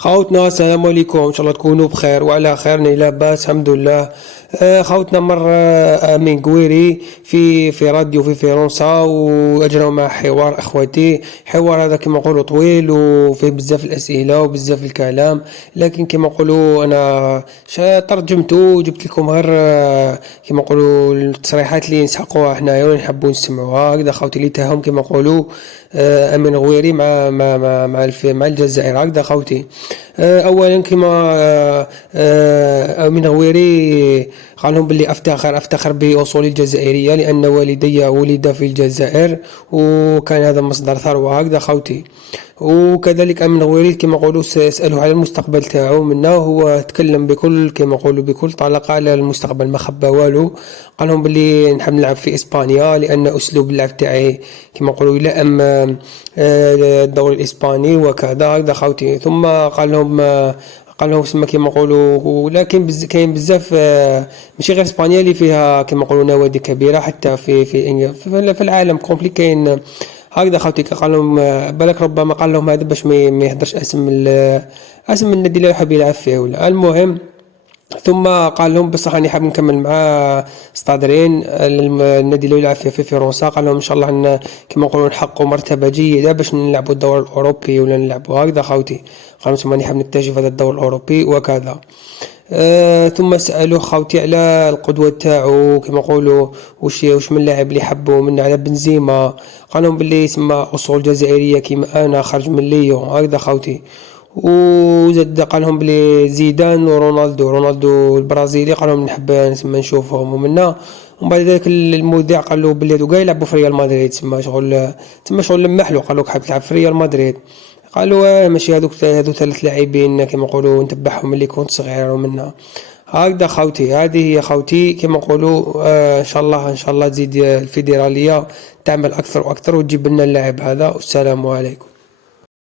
خوتنا السلام عليكم، ان شاء الله تكونوا بخير وعلى خير. أنا لاباس الحمد لله. خوتنا مر امين قويري في راديو في فرنسا، واجروا مع حوار اخواتي. حوار هذا كما نقولوا طويل وفيه بزاف الاسئله وبزاف الكلام، لكن كما نقولوا انا ترجمته وجبت لكم غير كما نقولوا التصريحات اللي نسحقوها حنايا ونحبوا نسمعوها هكذا. خوتي اللي تاهم كما نقولوا امين غويري مع الجزائر هكذا خوتي. اولا كما امين غويري قال لهم باللي افتخر باصولي الجزائريه لان والدي ولد في الجزائر، وكان هذا مصدر ثروه هكذا خوتي. وكذلك امين غويري كما نقولوا سألوه على المستقبل تاعو منا، هو تكلم بكل كما نقولوا بكل طلاقه على المستقبل، ما خبى والو. قال لهم باللي نحب نلعب في اسبانيا لان اسلوب اللعب تاعي كما نقولوا يلائم الدوري الاسباني وكذا هكذا خوتي. ثم قال لهم سما كما نقولوا، ولكن كاين بزاف ماشي غير اسبانيا اللي فيها كما نقولوا نوادي كبيره، حتى في العالم كومبلي كاين هكذا خوتي. قال لهم بالك ربما قال لهم هذا باش ما يهدرش اسم النادي اللي يحب يلعب فيه ولا المهم. ثم قال لهم بصح راني حاب نكمل مع ستادرين النادي اللي يلعب فيه في فرنسا. قال لهم ان شاء الله كما نقولوا نحققوا مرتبه جيده باش نلعبوا الدوري الاوروبي ولا نلعبوا هكذا خوتي. قال لهم راني حاب نكتشف هذا الدوري الاوروبي وكذا. ثم سالوه خوتي على القدوه تاعو كما نقولوا واش من لاعب اللي حبوا من على بنزيما. قال لهم باللي يسمى اصول جزائريه كيما انا خرج من ليون هكذا خوتي. وزاد قال لهم بلي زيدان ورونالدو البرازيلي قال لهم نحب نسمى نشوفهم ومنا. ومن بعد ذلك المذيع قال له بلي هادو كاع يلعبوا في ريال مدريد، تسمى شغل لمح له، قال له حاب تلعب في ريال مدريد. قالوا ماشي هادو ثلاث لاعبين كما نقولوا نتبعهم ملي كنت صغير ومنا هكذا خوتي. هذه هي خوتي كما نقولوا ان شاء الله تزيد الفيدراليه تعمل اكثر واكثر وتجيب لنا اللاعب هذا. والسلام عليكم.